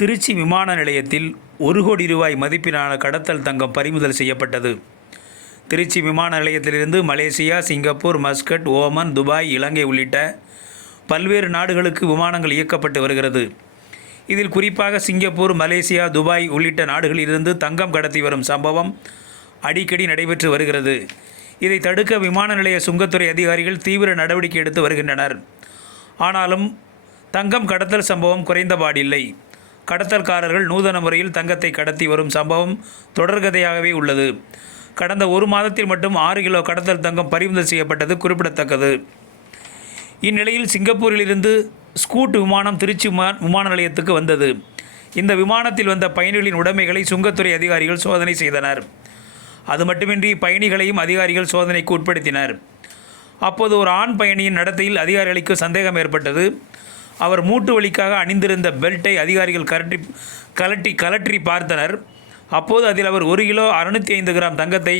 திருச்சி விமான நிலையத்தில் ஒரு கோடி ரூபாய் மதிப்பிலான கடத்தல் தங்கம் பறிமுதல் செய்யப்பட்டது. திருச்சி விமான நிலையத்திலிருந்து Malaysia Singapore Muscat Oman Dubai Ilangai உள்ளிட்ட பல்வேறு நாடுகளுக்கு விமானங்கள் இயக்கப்பட்டு வருகிறது. இதில் குறிப்பாக சிங்கப்பூர் மலேசியா துபாய் உள்ளிட்ட நாடுகளிலிருந்து தங்கம் கடத்தி வரும் சம்பவம் அடிக்கடி நடைபெற்று வருகிறது. இதை தடுக்க விமான நிலைய சுங்கத்துறை அதிகாரிகள் தீவிர நடவடிக்கை எடுத்து வருகின்றனர். ஆனாலும் தங்கம் கடத்தல் சம்பவம் குறைந்தபாடில்லை கடத்தல்காரர்கள் நூதன முறையில் தங்கத்தை கடத்தி வரும் சம்பவம் தொடர்கதையாகவே உள்ளது. கடந்த ஒரு மாதத்தில் மட்டும் ஆறு கிலோ கடத்தல் தங்கம் பறிமுதல் செய்யப்பட்டது குறிப்பிடத்தக்கது. இந்நிலையில் சிங்கப்பூரிலிருந்து ஸ்கூட் விமானம் திருச்சி விமான நிலையத்துக்கு வந்தது. இந்த விமானத்தில் வந்த பயணிகளின் உடைமைகளை சுங்கத்துறை அதிகாரிகள் சோதனை செய்தனர். அது மட்டுமின்றி பயணிகளையும் அதிகாரிகள் சோதனைக்கு உட்படுத்தினர். அப்போது ஒரு ஆண் பயணியின் நடத்தையில் அதிகாரிகளுக்கு சந்தேகம் ஏற்பட்டது. அவர் மூட்டு வலிக்காக அணிந்திருந்த பெல்ட்டை அதிகாரிகள் கலட்டி கலட்டி கலற்றி பார்த்தனர். அப்போது அதில் அவர் ஒரு கிலோ அறுநூற்றி ஐந்து கிராம் தங்கத்தை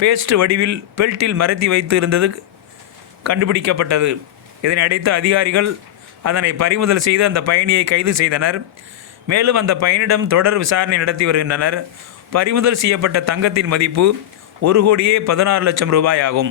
பேஸ்ட் வடிவில் பெல்ட்டில் மறைத்து வைத்து இருந்தது கண்டுபிடிக்கப்பட்டது. இதனை அடைத்து அதிகாரிகள் அதனை பறிமுதல் செய்து அந்த பயணியை கைது செய்தனர். மேலும் அந்த பயணியிடம் தொடர் விசாரணை நடத்தி வருகின்றனர். பறிமுதல் செய்யப்பட்ட தங்கத்தின் மதிப்பு ஒரு கோடியே பதினாறு லட்சம் ரூபாய் ஆகும்.